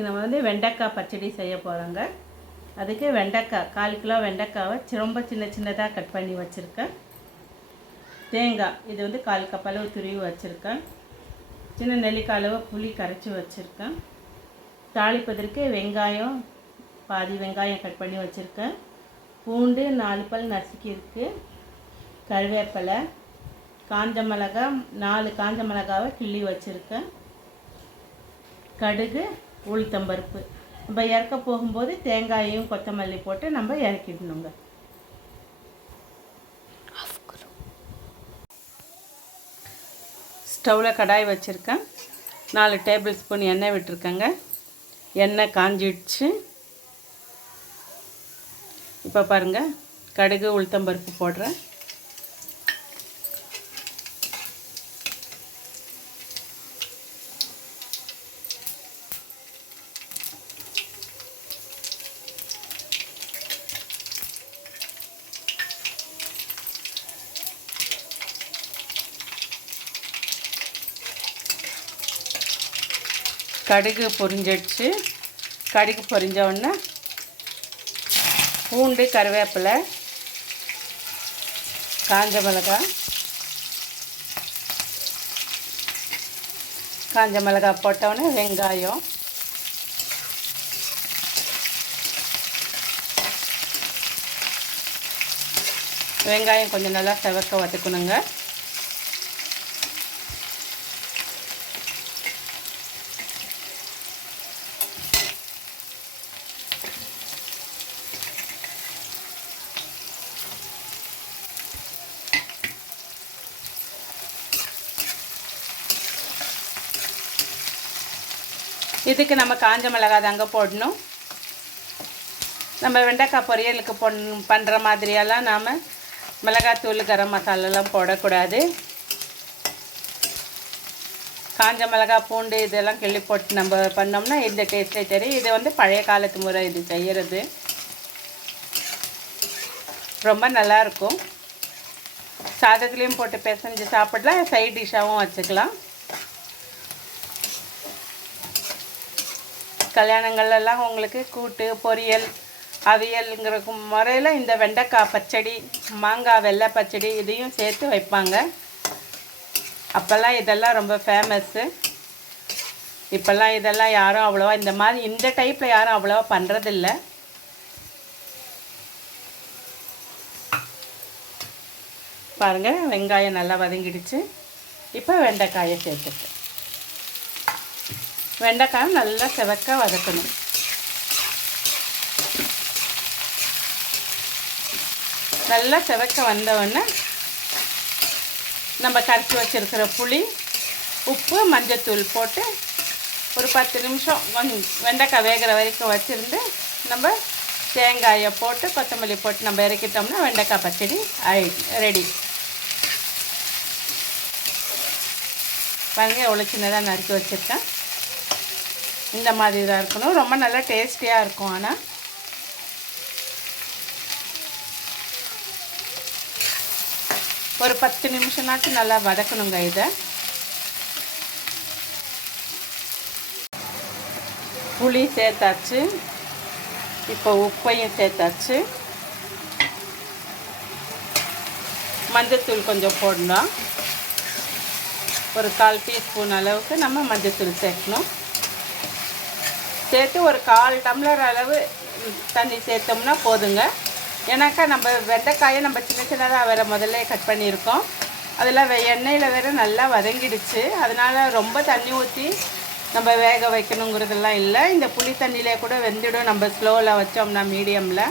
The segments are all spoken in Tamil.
இன்றைக்கி நம்ம வந்து வெண்டைக்காய் பச்சடி செய்ய போகிறோங்க. அதுக்கு வெண்டைக்காய் 1/4 கிலோ வெண்டைக்காவை ரொம்ப சின்னதாக கட் பண்ணி வச்சுருக்கேன். தேங்காய் இது வந்து 1/4 கப் அளவு துருவி வச்சுருக்கேன். சின்ன நெல்லிக்காய் அளவு புளி கரைச்சி வச்சுருக்கேன். தாளிப்பதற்கு வெங்காயம் பாதி வெங்காயம் கட் பண்ணி வச்சுருக்கேன். பூண்டு 4 பல் நசுக்கியிருக்கு. கருவேப்பிலை, காஞ்ச மிளகாய் 4 காஞ்ச மிளகாவை கிள்ளி வச்சுருக்கேன். கடுகு, உளுத்தம்பருப்பு. நம்ம இறக்க போகும்போது தேங்காயையும் கொத்தமல்லி போட்டு நம்ம இறக்கிடணுங்க. ஸ்டவ்வில் கடாய் வச்சுருக்கேன். 4 டேபிள் ஸ்பூன் எண்ணெய் விட்டுருக்கேங்க. எண்ணெய் காஞ்சிடுச்சு. இப்போ பாருங்கள், கடுகு உளுத்தம்பருப்பு போடுறேன். கடுகு பொரிஞ்சிடுச்சு. கடுகு பொரிஞ்ச உடனே பூண்டு, கருவேப்பிலை, காஞ்ச மிளகாய் போட்டவுடனே வெங்காயம், வெங்காயம் கொஞ்சம் நல்லா செவக்க வதக்கணுங்க. இதுக்கு நம்ம காஞ்ச மிளகாய் தாங்க போடணும். நம்ம வெண்டைக்காய் பொரியலுக்கு பண்ணுற மாதிரியெல்லாம் நாம் மிளகாத்தூள், கரம் மசாலாலாம் போடக்கூடாது. காஞ்ச மிளகாய், பூண்டு இதெல்லாம் கிள்ளி போட்டு நம்ம பண்ணோம்னா இந்த டேஸ்ட்டே தெரியும். இது வந்து பழைய காலத்து முறை இது செய்கிறது. ரொம்ப நல்லாயிருக்கும். சாதத்துலேயும் போட்டு பிசைஞ்சு சாப்பிடலாம், சைட் டிஷ்ஷாகவும் வச்சுக்கலாம். கல்யாணங்கள்லாம் உங்களுக்கு கூட்டு, பொரியல், அவியல்ங்கிற முறையில் இந்த வெண்டைக்காய் பச்சடி, மாங்காய் வெள்ளை பச்சடி இதையும் சேர்த்து வைப்பாங்க. அப்போல்லாம் இதெல்லாம் ரொம்ப ஃபேமஸ்ஸு. இப்போல்லாம் இதெல்லாம் யாரும் அவ்வளோவா இந்த டைப்பில் யாரும் அவ்வளோவா பண்ணுறதில்ல. பாருங்கள், வெங்காயம் நல்லா வதங்கிடுச்சு. இப்போ வெண்டைக்காயை சேர்த்துட்டு வெண்டைக்காய் நல்லா செவக்க வதக்கணும். நல்லா செவக்க வந்தவுடனே நம்ம கரைச்சி வச்சுருக்கிற புளி, உப்பு, மஞ்சத்தூள் போட்டு ஒரு 10 நிமிஷம் வெண்டைக்காய் வேகிற வரைக்கும் வச்சுருந்து நம்ம தேங்காயை போட்டு கொத்தமல்லி போட்டு நம்ம இறக்கிட்டோம்னா வெண்டைக்காய் பச்சடி ரெடி. பாருங்கள், எவ்வளோ சின்னதாக நறுக்கி வச்சுருக்கேன். இந்த மாதிரி தான் இருக்கணும். ரொம்ப நல்லா டேஸ்டியாக இருக்கும். ஆனால் ஒரு 10 நிமிஷம்னாச்சும் நல்லா வதக்கணுங்க. இதை புளி சேர்த்தாச்சு. இப்போ உப்பையும் சேர்த்தாச்சு. மஞ்சத்தூள் கொஞ்சம் போடணும். ஒரு 1/4 டீஸ்பூன் அளவுக்கு நம்ம மஞ்சத்தூள் சேர்க்கணும். சேர்த்து ஒரு 1/4 டம்ளர் அளவு தண்ணி சேர்த்தோம்னா போதுங்க. ஏன்னாக்கா நம்ம வெண்டைக்காயை நம்ம சின்னதாக வேறு முதல்ல கட் பண்ணியிருக்கோம். அதில் எண்ணெயில் வேறு நல்லா வதங்கிடுச்சு. அதனால் ரொம்ப தண்ணி ஊற்றி நம்ம வேக வைக்கணுங்கிறதெல்லாம் இல்லை. இந்த புளி தண்ணியிலே கூட வெந்துடும் நம்ம ஸ்லோவில் வச்சோம்னா, மீடியமில்.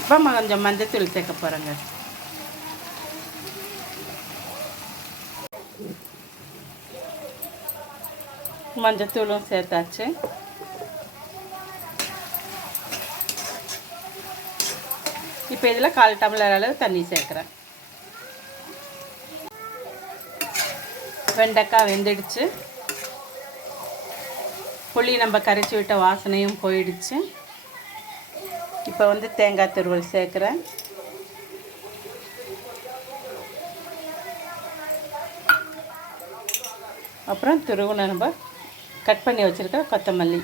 இப்போ கொஞ்சம் மஞ்சத்தூள் சேர்க்க போகிறேங்க. மஞ்சத்தூளும் சேர்த்தாச்சு. இப்போ இதில் 1/4 டம்ளர் அளவு தண்ணி சேர்க்குறேன். வெண்டைக்காய் வெந்துடுச்சு. புளி நம்ம கரைச்சி விட்ட வாசனையும் போயிடுச்சு. இப்போ வந்து தேங்காய் துருவல் சேர்க்குறேன். அப்புறம் துருவின நம்ம கட் பண்ணி வச்சுருக்க கொத்தமல்லி,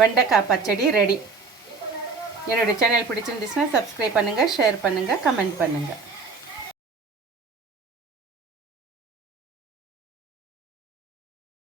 வெண்டைக்காய் பச்சடி ரெடி. என்னுடைய சேனல் பிடிச்சிருந்துச்சுன்னா சப்ஸ்கிரைப் பண்ணுங்கள், ஷேர் பண்ணுங்கள், கமெண்ட் பண்ணுங்கள்.